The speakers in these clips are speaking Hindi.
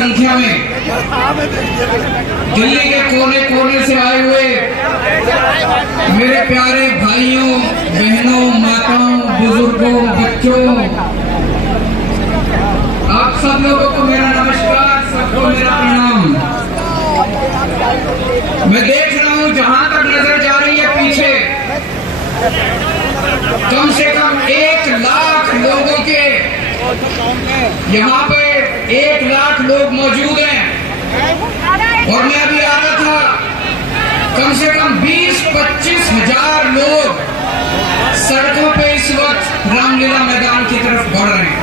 संख्या में दिल्ली के कोने कोने से आए हुए मेरे प्यारे भाइयों, बहनों, माताओं, बुजुर्गों, बच्चों, आप सब लोगों को मेरा नमस्कार, सबको मेरा प्रणाम। मैं देख रहा हूं जहां तक नजर जा रही है पीछे कम से कम 1 लाख लोगों के यहाँ पे 1 लाख लोग मौजूद हैं। और मैं अभी आ रहा था, कम से कम 20-25 हजार लोग सड़कों पे इस वक्त रामलीला मैदान की तरफ बढ़ रहे हैं।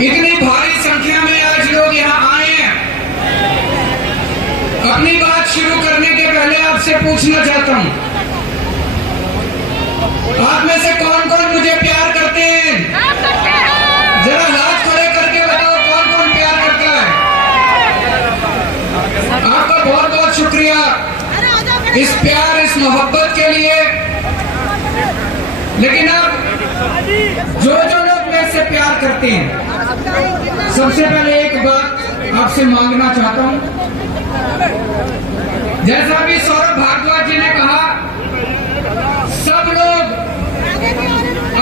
इतनी भारी संख्या में आज लोग यहाँ आए हैं। अपनी बात शुरू करने के पहले आपसे पूछना चाहता हूँ, आप में से कौन कौन मुझे प्यार करते हैं? जरा हाथ खड़े करके बताओ कौन कौन प्यार करता है। आपका बहुत बहुत शुक्रिया इस प्यार, इस मोहब्बत के लिए। लेकिन अब जो लोग मेरे से प्यार करते हैं, सबसे पहले एक बात आपसे मांगना चाहता हूं। जैसा भी सौरभ भारद्वाज जी ने कहा, सब लोग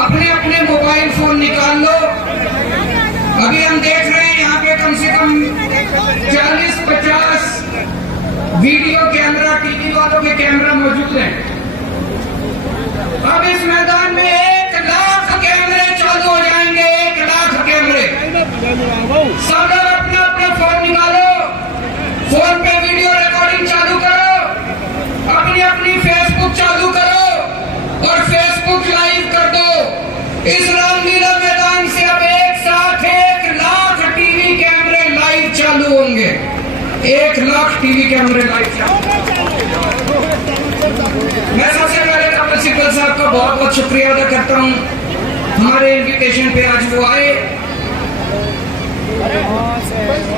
अपने अपने मोबाइल फोन निकाल लो। अभी हम देख रहे हैं यहाँ पे कम से कम 40-50 वीडियो कैमरा, टीवी वालों के कैमरा मौजूद हैं। अब इस मैदान में 1 लाख कैमरे चालू हो जाएंगे, 1 लाख कैमरे। सब लोग अपना अपना फोन निकालो, फोन पे वीडियो रिकॉर्डिंग चालू करो, अपनी अपनी फेसबुक चालू करो और फेसबुक लाइव कर दो। इस रामलीला मैदान से अब एक साथ 1 लाख टीवी कैमरे लाइव चालू होंगे। 1 लाख टीवी कैमरे लाइव चालू। मैं सबसे पहले कपिल सिब्बल साहब का बहुत बहुत शुक्रिया अदा करता हूँ, हमारे इन्विटेशन पे आज वो आए।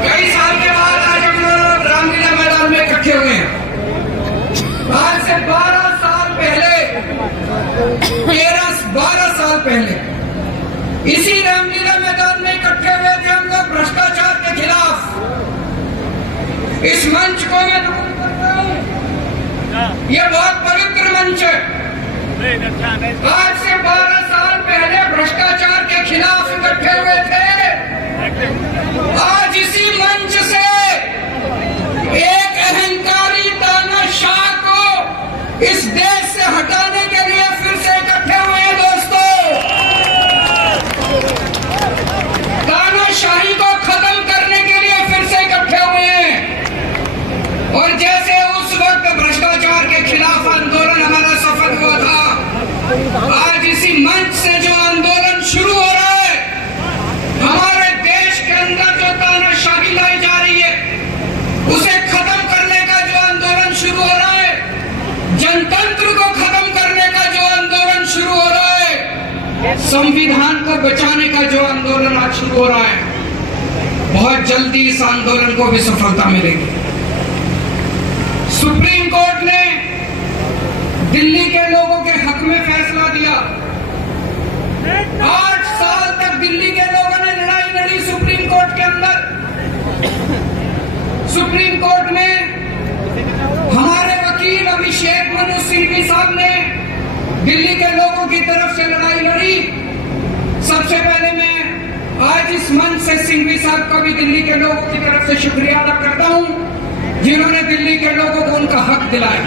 कई साल के बाद आज हम लोग रामलीला मैदान में इकट्ठे हुए हैं। आज से 12 साल पहले, 12 साल पहले इसी रामलीला मैदान में इकट्ठे हुए थे हम लोग भ्रष्टाचार के खिलाफ। इस मंच को मैं ये बहुत पवित्र मंच है। आज से 12 साल पहले भ्रष्टाचार के खिलाफ इकट्ठे हुए थे। आज इसी मंच से एक अहंकारी तानाशाह को इस देश से हटाने के लिए फिर से इकट्ठे हुए हैं। दोस्तों, तानाशाही को खत्म करने के लिए फिर से इकट्ठे हुए हैं। और जैसे उस वक्त भ्रष्टाचार के खिलाफ आंदोलन हमारा सफल हुआ था, आज इसी मंच से जो आंदोलन शुरू हो रहा है, हमारे देश के अंदर जो तानाशाही लाई जा रही है, उसे खत्म करने का जो आंदोलन शुरू हो रहा है, जनतंत्र को खत्म करने का जो आंदोलन शुरू हो रहा है, संविधान को बचाने का जो आंदोलन आज शुरू हो रहा है, बहुत जल्दी इस आंदोलन को भी सफलता मिलेगी। सुप्रीम कोर्ट ने दिल्ली के लोगों के हक में फैसला दिया। 8 साल तक दिल्ली के लोगों ने लड़ाई लड़ी सुप्रीम कोर्ट के अंदर। सुप्रीम कोर्ट में हमारे वकील अभिषेक मनु सिंघवी साहब ने दिल्ली के लोगों की तरफ से लड़ाई लड़ी। सबसे पहले मैं आज इस मंच से सिंघवी साहब का भी दिल्ली के लोगों की तरफ से शुक्रिया अदा करता हूं, जिन्होंने दिल्ली के लोगों को उनका हक दिलाया।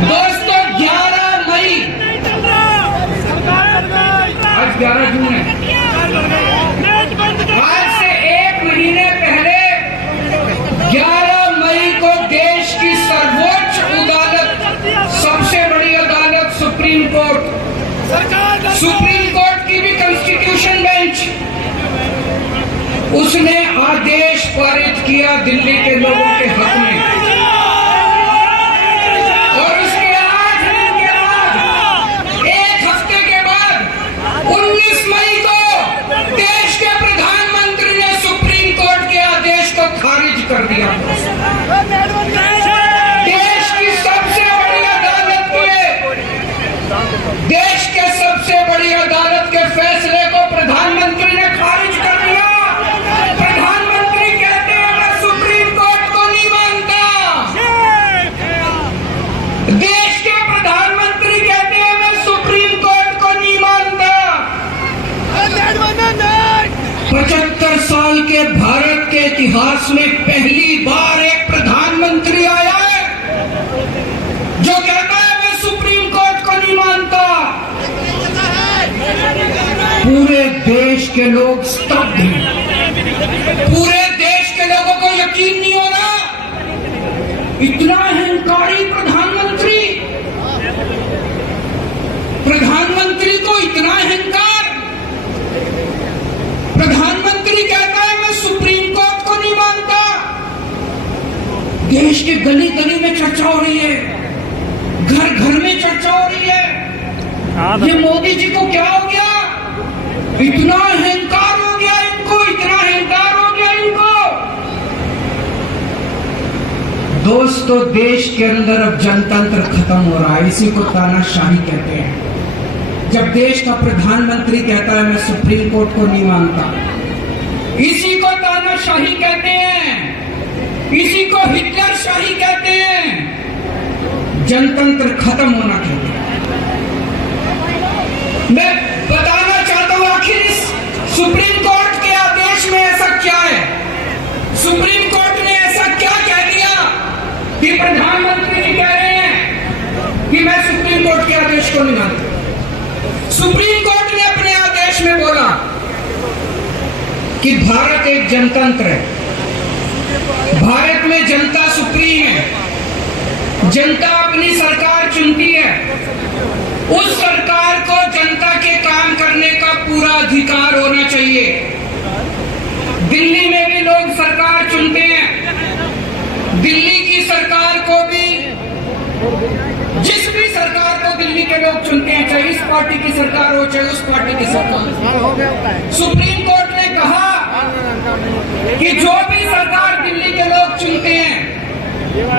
दोस्तों, 11 मई, आज 11 जून है, आज से 1 महीने पहले 11 मई को देश की सर्वोच्च अदालत, सबसे बड़ी अदालत सुप्रीम कोर्ट की भी कॉन्स्टिट्यूशन बेंच, उसने आदेश पारित किया दिल्ली के लोगों के हक में। और उसके आज के बाद 1 हफ्ते के बाद 19 मई को देश के प्रधानमंत्री ने सुप्रीम कोर्ट के आदेश को खारिज कर दिया। देश की सबसे बड़ी अदालत देश के सबसे बड़ी अदालत के फैसले को प्रधानमंत्री ने खारिज कर इतिहास में पहली बार एक प्रधानमंत्री आया है जो कहता है मैं सुप्रीम कोर्ट को नहीं मानता। पूरे देश के लोग स्तब्ध हैं, पूरे देश के लोगों को यकीन नहीं हो रहा, इतना अहंकारी प्रधानमंत्री, प्रधानमंत्री को इतना अहंकार। प्रधानमंत्री कहता है मैं सुप्रीम कोर्ट को नहीं मानता। देश के गली गली में चर्चा हो रही है, घर घर में चर्चा हो रही है, ये मोदी जी को क्या हो गया, इतना अहंकार हो गया इनको, इतना अहंकार हो गया इनको। दोस्तों, देश के अंदर अब जनतंत्र खत्म हो रहा है, इसी को तानाशाही कहते हैं। जब देश का प्रधानमंत्री कहता है मैं सुप्रीम कोर्ट को नहीं मानता, इसी को तानाशाही कहते हैं, इसी को हिटलर शाही कहते हैं, जनतंत्र खत्म होना कहते हैं। मैं बताना चाहता हूं आखिर इस सुप्रीम कोर्ट के आदेश में ऐसा क्या है, सुप्रीम कोर्ट ने ऐसा क्या कह दिया कि प्रधानमंत्री जी कह रहे हैं कि मैं सुप्रीम कोर्ट के आदेश को नहीं मानता। सुप्रीम कोर्ट ने अपने आदेश में बोला कि भारत एक जनतंत्र है, भारत में जनता सुप्रीम है, जनता अपनी सरकार चुनती है, उस सरकार को जनता के काम करने का पूरा अधिकार होना चाहिए। दिल्ली में भी लोग सरकार चुनते हैं, दिल्ली की सरकार को भी, जिस भी सरकार को दिल्ली के लोग चुनते हैं, चाहे इस पार्टी की सरकार हो चाहे उस पार्टी की सरकार, सुप्रीम कोर्ट ने कहा कि जो भी सरकार दिल्ली के लोग चुनते हैं,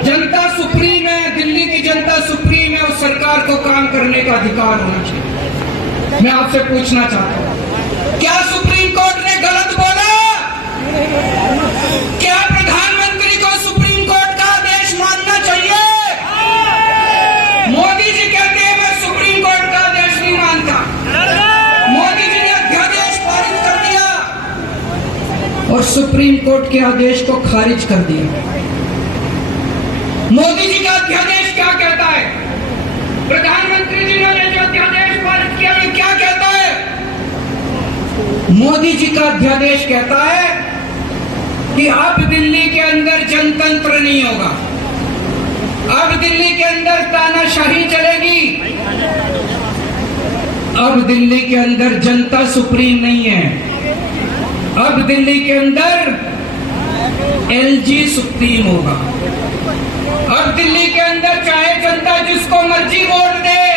जनता सुप्रीम है, दिल्ली की जनता सुप्रीम है, उस सरकार को काम करने का अधिकार होना चाहिए। मैं आपसे पूछना चाहता हूं, क्या सुप्रीम कोर्ट ने गलत बोला? क्या प्रधानमंत्री को सुप्रीम कोर्ट का आदेश मानना चाहिए? मोदी जी कहते हैं मैं सुप्रीम कोर्ट का आदेश नहीं मानता, मोदी जी ने अध्यादेश पारित कर दिया और सुप्रीम कोर्ट के आदेश को खारिज कर दिया। मोदी जी का अध्यादेश क्या कहता है? प्रधानमंत्री जी ने जो अध्यादेश पारित किया ये क्या कहता है? मोदी जी का अध्यादेश कहता है कि अब दिल्ली के अंदर जनतंत्र नहीं होगा, अब दिल्ली के अंदर तानाशाही चलेगी, अब दिल्ली के अंदर जनता सुप्रीम नहीं है, अब दिल्ली के अंदर एलजी सुप्रीम होगा। अब दिल्ली के अंदर चाहे जनता जिसको मर्जी वोट दे,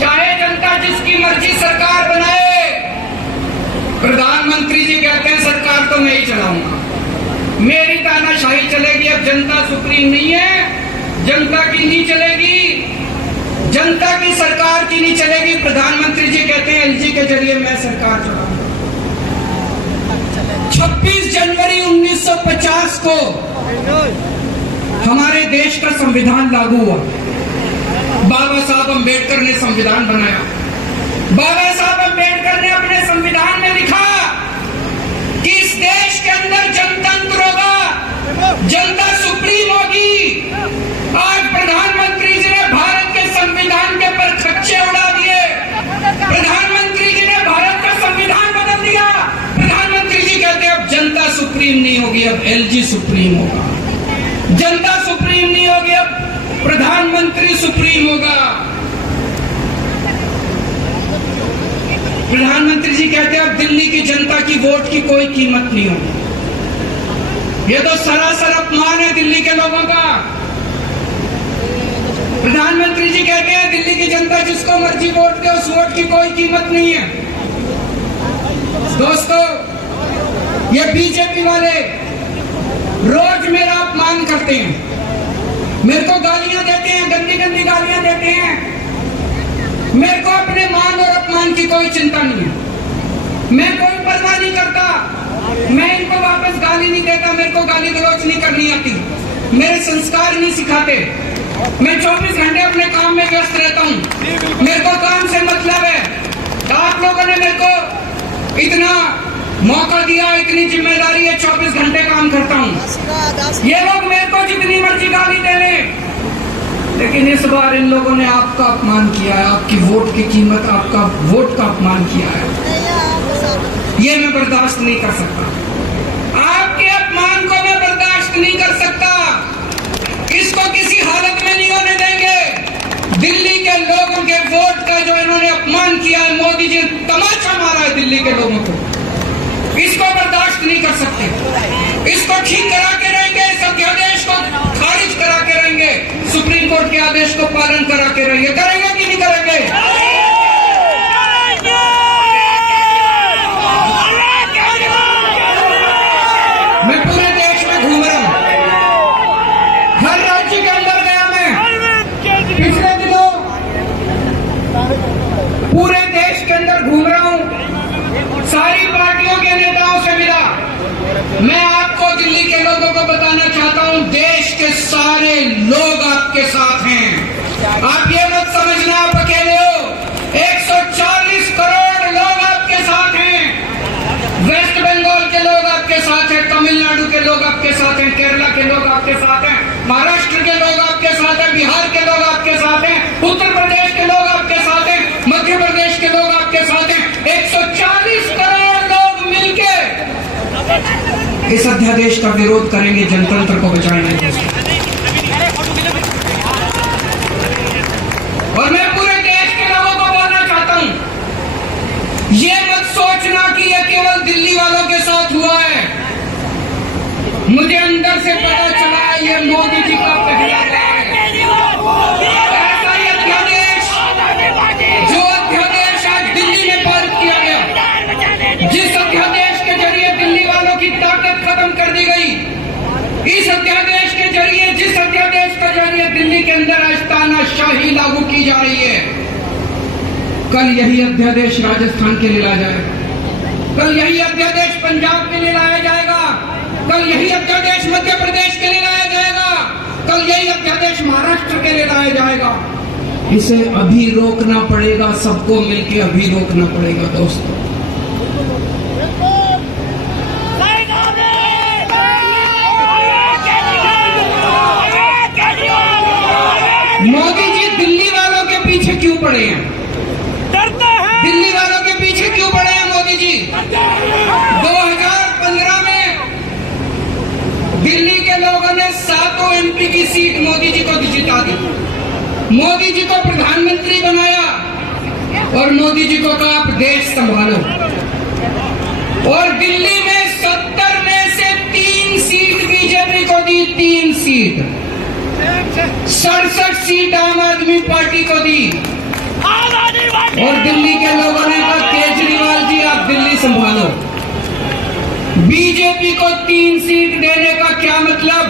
चाहे जनता जिसकी मर्जी सरकार बनाए, प्रधानमंत्री जी कहते हैं सरकार तो मैं ही चलाऊंगा, मेरी तानाशाही चलेगी। अब जनता सुप्रीम नहीं है, जनता की नहीं चलेगी, जनता की सरकार की नहीं चलेगी। प्रधानमंत्री जी कहते हैं एलजी के जरिए मैं सरकार चलाऊंगा। 26 जनवरी 1950 को हमारे देश का संविधान लागू हुआ। बाबा साहब अम्बेडकर ने संविधान बनाया। बाबा साहब अम्बेडकर ने अपने संविधान में लिखा कि इस देश के अंदर जनतंत्र होगा, जनता सुप्रीम होगी। आज प्रधानमंत्री जी ने भारत के संविधान के पर खच्चे उड़ा दिए, प्रधानमंत्री जी ने भारत का संविधान बदल दिया। प्रधानमंत्री जी कहते हैं अब जनता सुप्रीम नहीं होगी, अब एलजी सुप्रीम होगा। जनता सुप्रीम नहीं होगी, अब प्रधानमंत्री सुप्रीम होगा। प्रधानमंत्री जी कहते हैं अब दिल्ली की जनता की वोट की कोई कीमत नहीं होगी। ये तो सरासर अपमान है दिल्ली के लोगों का। प्रधानमंत्री जी कहते हैं दिल्ली की जनता जिसको मर्जी वोट दे, उस वोट की कोई कीमत नहीं है। दोस्तों, ये बीजेपी वाले रोज मेरा अपमान करते हैं, मेरे को गालियां देते हैं, गंदी गंदी गालियां देते हैं। मेरे को अपने मान और अपमान की कोई चिंता नहीं है, मैं कोई परवाह नहीं करता, मैं इनको वापस गाली नहीं देता, मेरे को गाली गलौज नहीं करनी आती, मेरे संस्कार नहीं सिखाते। मैं 24 घंटे अपने काम में व्यस्त रहता हूँ, मेरे को काम से मतलब है। आप लोगों ने मेरे को इतना मौका दिया, इतनी जिम्मेदारी है, 24 घंटे काम करता हूँ। ये लोग मेरे को जितनी मर्जी गाली दे ले, लेकिन इस बार इन लोगों ने आपका अपमान किया है, आपकी वोट की कीमत, आपका वोट का अपमान किया है। ये मैं बर्दाश्त नहीं कर सकता, आपके अपमान को मैं बर्दाश्त नहीं कर सकता। इसको किसी हालत में नहीं होने देंगे। दिल्ली के लोगों के वोट का जो इन्होंने अपमान किया है, मोदी जी ने तमाचा मारा है दिल्ली के लोगों को, इसको बर्दाश्त नहीं कर सकते। इसको ठीक करा के रहेंगे, इस अध्यादेश को खारिज करा के रहेंगे, सुप्रीम कोर्ट के आदेश को पालन करा के रहेंगे। करेंगे कि नहीं करेंगे? मैं पूरे देश में घूम रहा हूं, हर राज्य के अंदर गया मैं, पिछले दिनों पूरे देश के अंदर घूम रहा हूं, सारी पार्टियों के नेताओं से मिला। मैं आपको दिल्ली के लोगों को बताना चाहता हूं, देश के सारे लोग आपके साथ हैं। आप ये मत समझना आप अकेले हो, 140 करोड़ लोग आपके साथ हैं। वेस्ट बंगाल के लोग आपके साथ हैं, तमिलनाडु के लोग आपके साथ हैं, केरला के लोग आपके साथ हैं, महाराष्ट्र के लोग आपके साथ हैं, बिहार के लोग आपके साथ हैं, उत्तर प्रदेश के लोग आपके साथ हैं, मध्य प्रदेश के लोग आपके साथ हैं। 140 करोड़ लोग मिलके इस अध्यादेश का विरोध करेंगे, जनतंत्र को बचाने के लिए। और मैं पूरे देश के लोगों को बोलना चाहता हूं, ये मत सोचना कि यह केवल दिल्ली वालों के साथ हुआ है। मुझे अंदर से पता चला है ये मोदी जी का पहला है। ऐसा ही अध्यादेश, जो अध्यादेश आज दिल्ली में पारित किया गया, जिस अध्यादेश के जरिए दिल्ली वालों की ताकत खत्म कर दी गई, इस अध्यादेश के जरिए, जिस अध्यादेश के जरिए दिल्ली के अंदर तानाशाही लागू की जा रही है, कल यही अध्यादेश राजस्थान के लिए लाया जाएगा, कल यही अध्यादेश पंजाब के लिए लाया जाएगा, कल यही अध्यादेश मध्य प्रदेश के लिए लाया जाएगा, कल यही अध्यादेश महाराष्ट्र के लिए लाया जाएगा। इसे अभी रोकना पड़ेगा, सबको मिलकर अभी रोकना पड़ेगा दोस्तों। मोदी जी दिल्ली वालों के पीछे क्यों पड़े हैं? दिल्ली वालों के पीछे क्यों पड़े हैं मोदी जी? 2015 में दिल्ली के लोगों ने 7 एमपी की सीट मोदी जी को जिता दी, मोदी जी को प्रधानमंत्री बनाया और मोदी जी को कहा आप देश संभालो। और दिल्ली में 70 में से 3 सीट बीजेपी को दी, 3 सीट, 67 सीट आम आदमी पार्टी को दी। और दिल्ली के लोगों ने कहा केजरीवाल जी आप दिल्ली संभालो। बीजेपी को 3 सीट देने का क्या मतलब?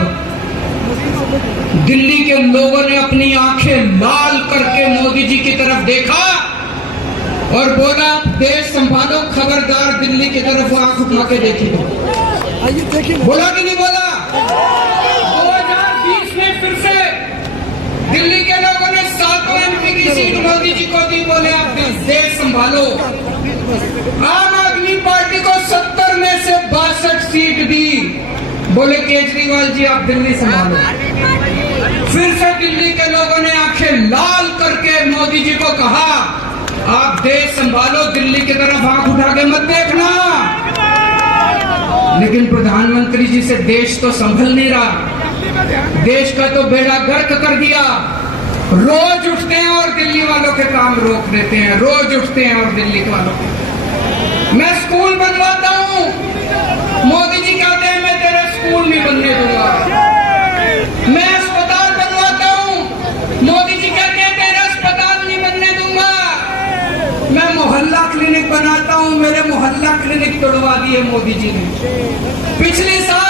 दिल्ली के लोगों ने अपनी आंखें लाल करके मोदी जी की तरफ देखा और बोला देश संभालो, खबरदार दिल्ली की तरफ आंख उठा के देखिए। बोला कि नहीं बोला? 2020 में फिर से दिल्ली के लोगों ने 7 एमपी की सीट मोदी जी को दी, बोले आप देश संभालो। आम आदमी पार्टी को 70 में से 62 सीट दी, बोले केजरीवाल जी आप दिल्ली संभालो। फिर से दिल्ली के लोगों ने आंखें लाल करके मोदी जी को कहा आप देश संभालो, दिल्ली की तरफ आंख उठा के मत देखना। लेकिन प्रधानमंत्री जी से देश तो संभल नहीं रहा, देश का तो बेड़ा गर्क कर दिया। रोज उठते हैं और दिल्ली वालों के काम रोक देते हैं, रोज उठते हैं और दिल्ली वालों के। मैं स्कूल बनवाता हूँ, मोदी जी कहते हैं मैं तेरे स्कूल नहीं बनने दूंगा। मैं अस्पताल बनवाता हूँ, मोदी जी कहते हैं तेरा अस्पताल नहीं बनने दूंगा। मैं मोहल्ला क्लिनिक बनाता हूँ, मेरे मोहल्ला क्लिनिक तोड़वा दिए मोदी जी ने। पिछले साल